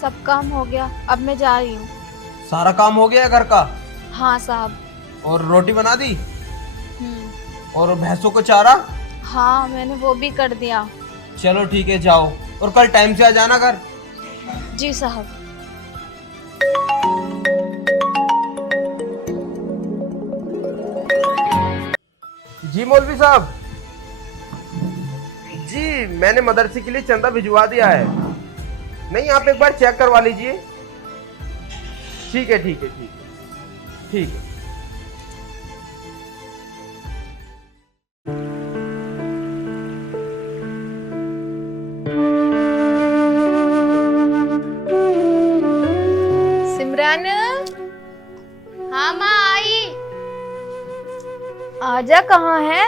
सब काम हो गया, अब मैं जा रही हूँ। सारा काम हो गया घर का? हाँ साहब। और रोटी बना दी? हम्म। और भैंसों को चारा? हाँ मैंने वो भी कर दिया। चलो ठीक है, जाओ। और कल टाइम से आ जाना घर। जी साहब। जी मौलवी साहब। जी मैंने मदरसे के लिए चंदा भिजवा दिया है। नहीं, आप एक बार चेक करवा लीजिए। ठीक है ठीक है ठीक है ठीक है। सिमरन, हाँ माँ आई। आजा। कहाँ है?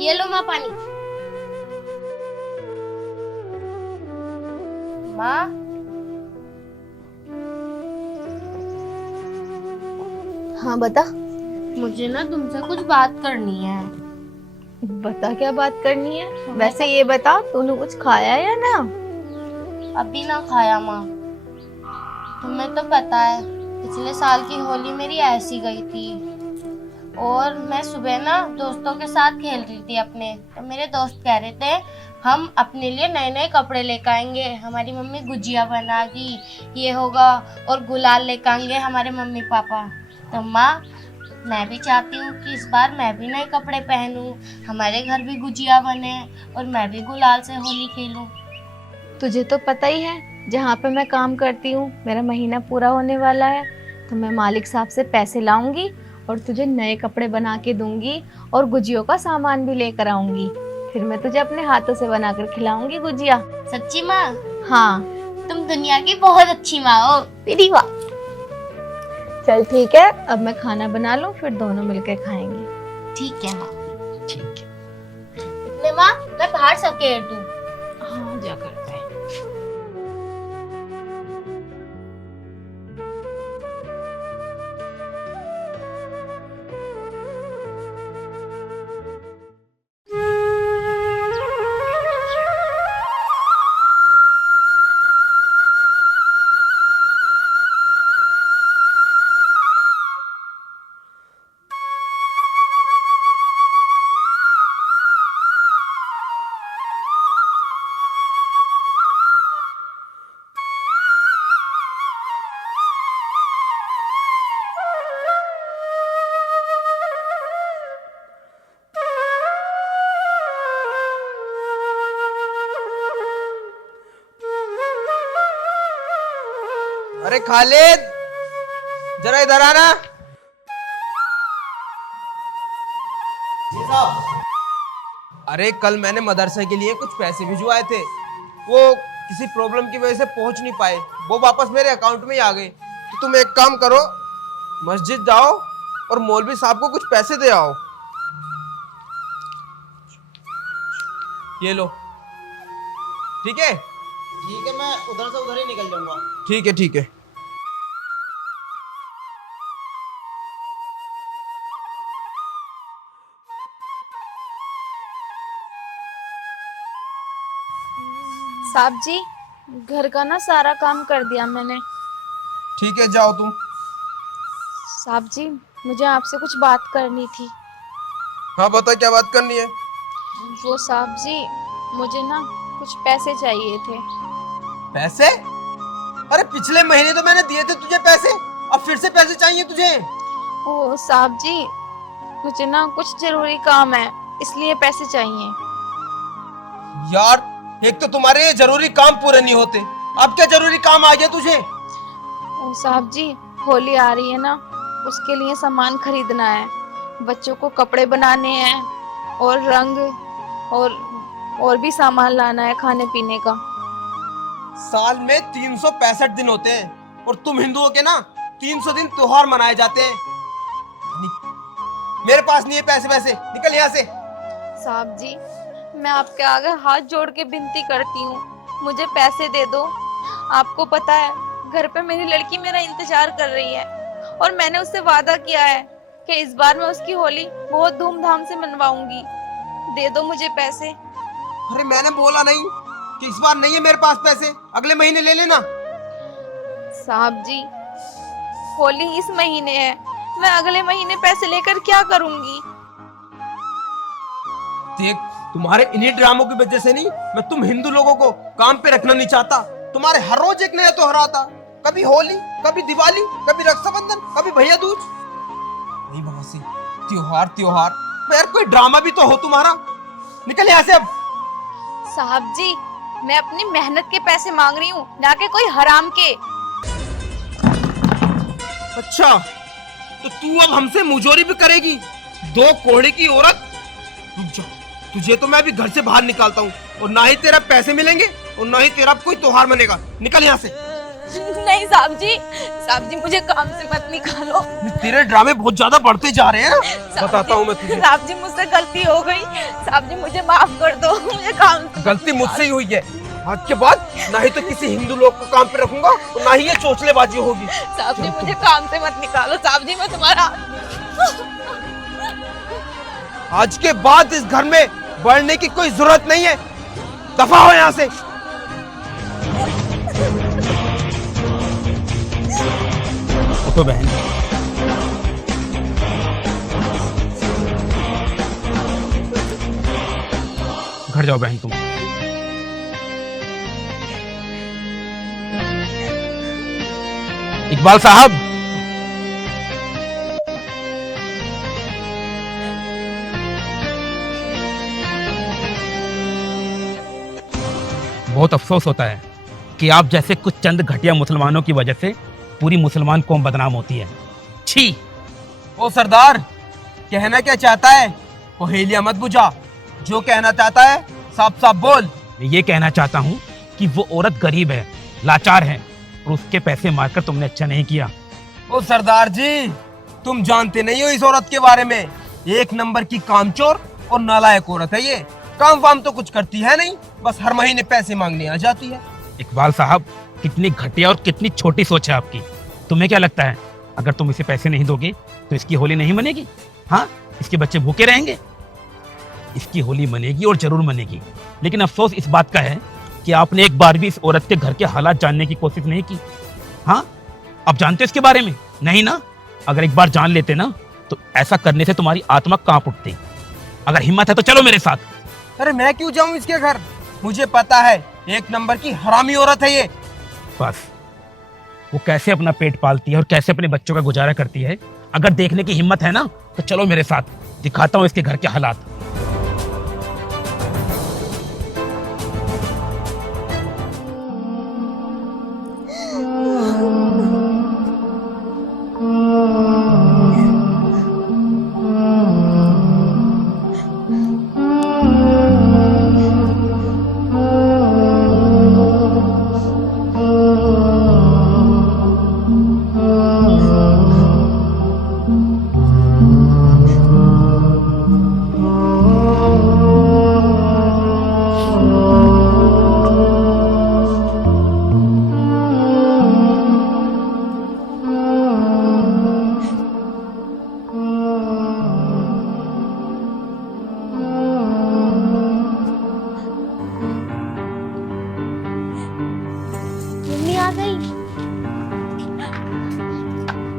ये लो माँ पानी। माँ, हाँ बता। मुझे ना तुमसे कुछ बात करनी है। बता क्या बात करनी है? वैसे ये बता, तूने कुछ खाया या ना? अभी ना खाया माँ। तुम्हें तो पता है पिछले साल की होली मेरी ऐसी गई थी। और मैं सुबह ना दोस्तों के साथ खेल रही थी अपने, तो मेरे दोस्त कह रहे थे हम अपने लिए नए नए कपड़े लेकर आएंगे, हमारी मम्मी गुजिया बनाएगी, ये होगा, और गुलाल लेकर आएंगे हमारे मम्मी पापा। तो माँ, मैं भी चाहती हूँ कि इस बार मैं भी नए कपड़े पहनूं, हमारे घर भी गुजिया बने और मैं भी गुलाल से होली खेलूं। तुझे तो पता ही है, जहाँ पे मैं काम करती हूँ मेरा महीना पूरा होने वाला है, तो मैं मालिक साहब से पैसे लाऊंगी और तुझे नए कपड़े बना के दूंगी और गुजियों का सामान भी लेकर आऊंगी। फिर मैं तुझे अपने हाथों से बनाकर खिलाऊंगी गुजिया। सच्ची माँ? हाँ। तुम दुनिया की बहुत अच्छी माँ हो। तेरी वाह। चल ठीक है, अब मैं खाना बना लूं, फिर दोनों मिलकर खाएंगे। ठीक है माँ। ठीक है। इतने माँ, मैं बाहर सब घेर दूँ? हाँ जा करते हैं। अरे खालिद, जरा इधर आना। अरे कल मैंने मदरसे के लिए कुछ पैसे भिजवाए थे, वो किसी प्रॉब्लम की वजह से पहुंच नहीं पाए, वो वापस मेरे अकाउंट में ही आ गए। तो तुम एक काम करो, मस्जिद जाओ और मौलवी साहब को कुछ पैसे दे आओ। ये लो। ठीक है? ठीक है, मैं उधर से उधर ही निकल जाऊंगा। ठीक है ठीक है। साहब जी, घर का ना सारा काम कर दिया मैंने। ठीक है, जाओ तुम। साहब जी, मुझे आपसे कुछ बात करनी थी। हाँ बता, क्या बात करनी है? वो साहब जी, मुझे ना कुछ पैसे चाहिए थे। पैसे? अरे पिछले महीने तो मैंने दिए थे तुझे पैसे, अब फिर से पैसे चाहिए तुझे? ओ साहब जी, मुझे ना कुछ जरूरी काम है, इसलिए पैसे चाहिए। यार, एक तो तुम्हारे ये जरूरी काम पूरे नहीं होते, अब क्या जरूरी काम आ गया तुझे? ओ साहब जी, होली आ रही है ना, उसके लिए सामान खरीदना है। बच्चों को कपड़े बनाने हैं और रंग और भी सामान लाना है खाने पीने का। साल में 365 दिन होते हैं और तुम हिंदुओं के ना 300 दिन त्योहार मनाए जाते हैं। मेरे पास नहीं है पैसे, वैसे निकल यहाँ से। साहब जी, मैं आपके आगे हाथ जोड़ के विनती करती हूँ, मुझे पैसे दे दो। आपको पता है घर पे मेरी लड़की मेरा इंतजार कर रही है और मैंने उससे वादा किया है कि इस बार मैं उसकी होली बहुत धूमधाम से मनवाऊंगी। दे दो मुझे पैसे। अरे मैंने बोला नहीं कि इस बार नहीं है मेरे पास पैसे, अगले महीने ले लेना। साहब जी, होली इस महीने है, मैं अगले महीने पैसे लेकर क्या करूंगी? देख, तुम्हारे इन्हीं ड्रामों की वजह से नहीं, मैं तुम हिंदू लोगों को काम पे रखना नहीं चाहता। तुम्हारे हर रोज एक नया त्योहार आता, कभी होली, कभी दिवाली, कभी रक्षाबंधन, कभी भैया दूज। नहीं मौसी, त्योहार त्योहार, यार कोई ड्रामा भी तो हो तुम्हारा। निकल यहाँ से अब। साहब जी, मैं अपनी मेहनत के पैसे मांग रही हूँ, ना कि कोई हराम के। अच्छा, तो तू अब हमसे मुजोरी भी करेगी? दो कोड़े की औरत। रुक जा, तुझे तो मैं अभी घर से बाहर निकालता हूँ, और ना ही तेरा पैसे मिलेंगे और ना ही तेरा कोई त्योहार मनेगा। निकल यहाँ से। नहीं साहब जी, मुझे काम से मत निकालो। तेरे ड्रामे बहुत ज्यादा बढ़ते जा रहे हैं, बताता हूँ मैं तुझे। साहब जी, मुझसे गलती हो गई, साहब जी मुझे माफ कर दो, मुझे काम से गलती मुझसे ही हुई है। आज के बाद ना ही तो किसी हिंदू लोग को काम पे रखूंगा और ना ही ये चोचलेबाजी होगी। साहब जी मुझे काम से मत निकालो, साहब जी मैं तुम्हारा। आज के बाद इस घर में बढ़ने की कोई जरूरत नहीं है, दफा हो यहाँ से। तो बहन, घर जाओ बहन तुम। इकबाल साहब, बहुत अफसोस होता है कि आप जैसे कुछ चंद घटिया मुसलमानों की वजह से पूरी मुसलमान कौम बदनाम होती है। छी! ओ सरदार, कहना क्या चाहता है? पहेलियां मत बुझा, जो कहना चाहता है साफ साफ बोल। मैं ये कहना चाहता हूँ कि वो औरत गरीब है, लाचार है, और उसके पैसे मारकर तुमने अच्छा नहीं किया। ओ सरदार जी, तुम जानते नहीं हो इस औरत के बारे में। एक नंबर की कामचोर और नालायक औरत है ये। काम वाम तो कुछ करती है नहीं, बस हर महीने पैसे मांगने आ जाती है। इकबाल साहब, कितनी घटिया और कितनी छोटी सोच है आपकी। तुम्हें क्या लगता है, अगर तुम इसे पैसे नहीं दोगे तो इसकी होली नहीं मनेगी? हाँ, इसके बच्चे भूखे रहेंगे? इसकी होली मनेगी और जरूर मनेगी। लेकिन अफसोस इस बात का है कि आपने एक बार भी इस औरत के घर के हालात जानने की कोशिश नहीं की। हाँ, आप जानते हो इसके बारे में? नहीं ना? अगर एक बार जान लेते ना तो ऐसा करने से तुम्हारी आत्मा कांप उठती। अगर हिम्मत है तो चलो मेरे साथ। अरे मैं क्यों जाऊं इसके घर? मुझे पता है, एक नंबर की हरामी औरत है ये। बस, वो कैसे अपना पेट पालती है और कैसे अपने बच्चों का गुजारा करती है, अगर देखने की हिम्मत है ना तो चलो मेरे साथ, दिखाता हूँ इसके घर के हालात।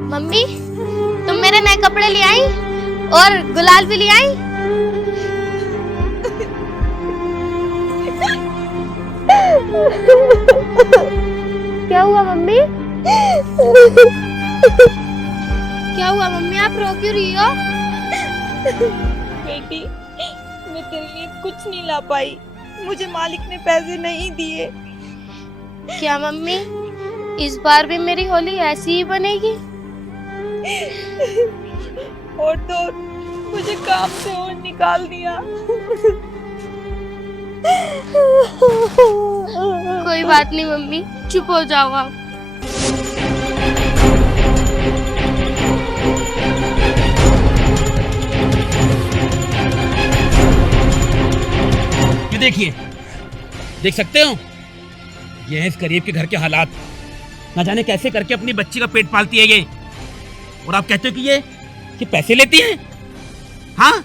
मम्मी, तुम मेरे नए कपड़े ले आई और गुलाल भी ले आई। क्या हुआ मम्मी? क्या हुआ मम्मी, आप रो क्यों रही हो? बेटी, मैं तेरे लिए कुछ नहीं ला पाई, मुझे मालिक ने पैसे नहीं दिए। क्या मम्मी, इस बार भी मेरी होली ऐसी ही बनेगी? और तो मुझे काम से और निकाल दिया। कोई बात नहीं मम्मी, चुप हो जाओ आप। ये देखिए, देख सकते हो, ये है इस गरीब के घर के हालात। ना जाने कैसे करके अपनी बच्ची का पेट पालती है ये, और आप कहते हो कि पैसे लेती है? हाँ,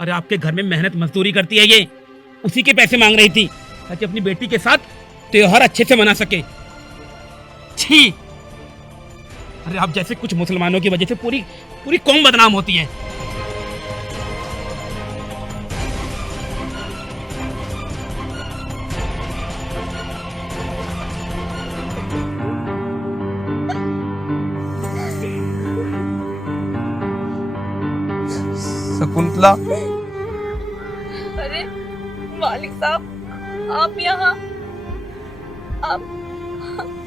अरे आपके घर में मेहनत मजदूरी करती है ये, उसी के पैसे मांग रही थी। ताकि अपनी बेटी के साथ त्योहार अच्छे से मना सके। छी! अरे आप जैसे कुछ मुसलमानों की वजह से पूरी पूरी कौम बदनाम होती है। शकुंतला, अरे मालिक साहब, आप यहाँ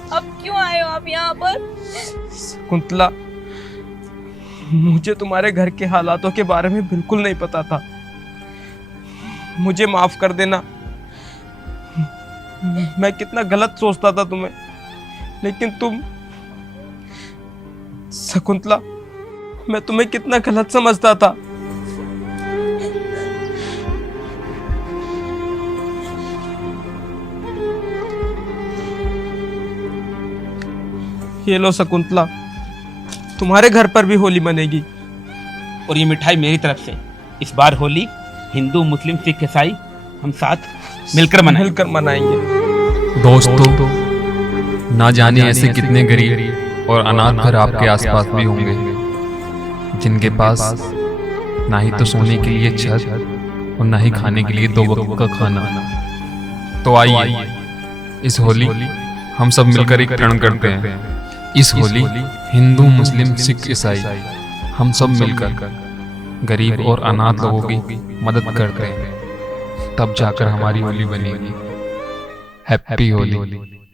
आप क्यों आए हो आप यहाँ पर? शकुंतला, मुझे तुम्हारे घर के हालातों के बारे में बिल्कुल नहीं पता था। मुझे माफ कर देना। मैं कितना गलत सोचता था तुम्हें, लेकिन तुम शकुंतला, मैं तुम्हें कितना गलत समझता था। ये लो शकुंतला, तुम्हारे घर पर भी होली मनेगी। और ये मिठाई मेरी तरफ से। इस बार होली हिंदू, मुस्लिम, सिख, ईसाई हम साथ मिलकर मनाएंगे। दोस्तों, ना जाने ऐसे कितने गरीब और अनाथ घर आपके आसपास भी होंगे जिनके पास ना ही तो सोने के लिए छत और ना ही खाने के लिए 2 वक्त का खाना। तो आइए इस होली हम सब मिलकर एक प्रण करते हैं। इस होली हिंदू, मुस्लिम, सिख, ईसाई हम सब मिलकर गरीब और अनाथ लोगों की मदद करते हैं, तब जाकर हमारी होली बनेगी। हैप्पी होली।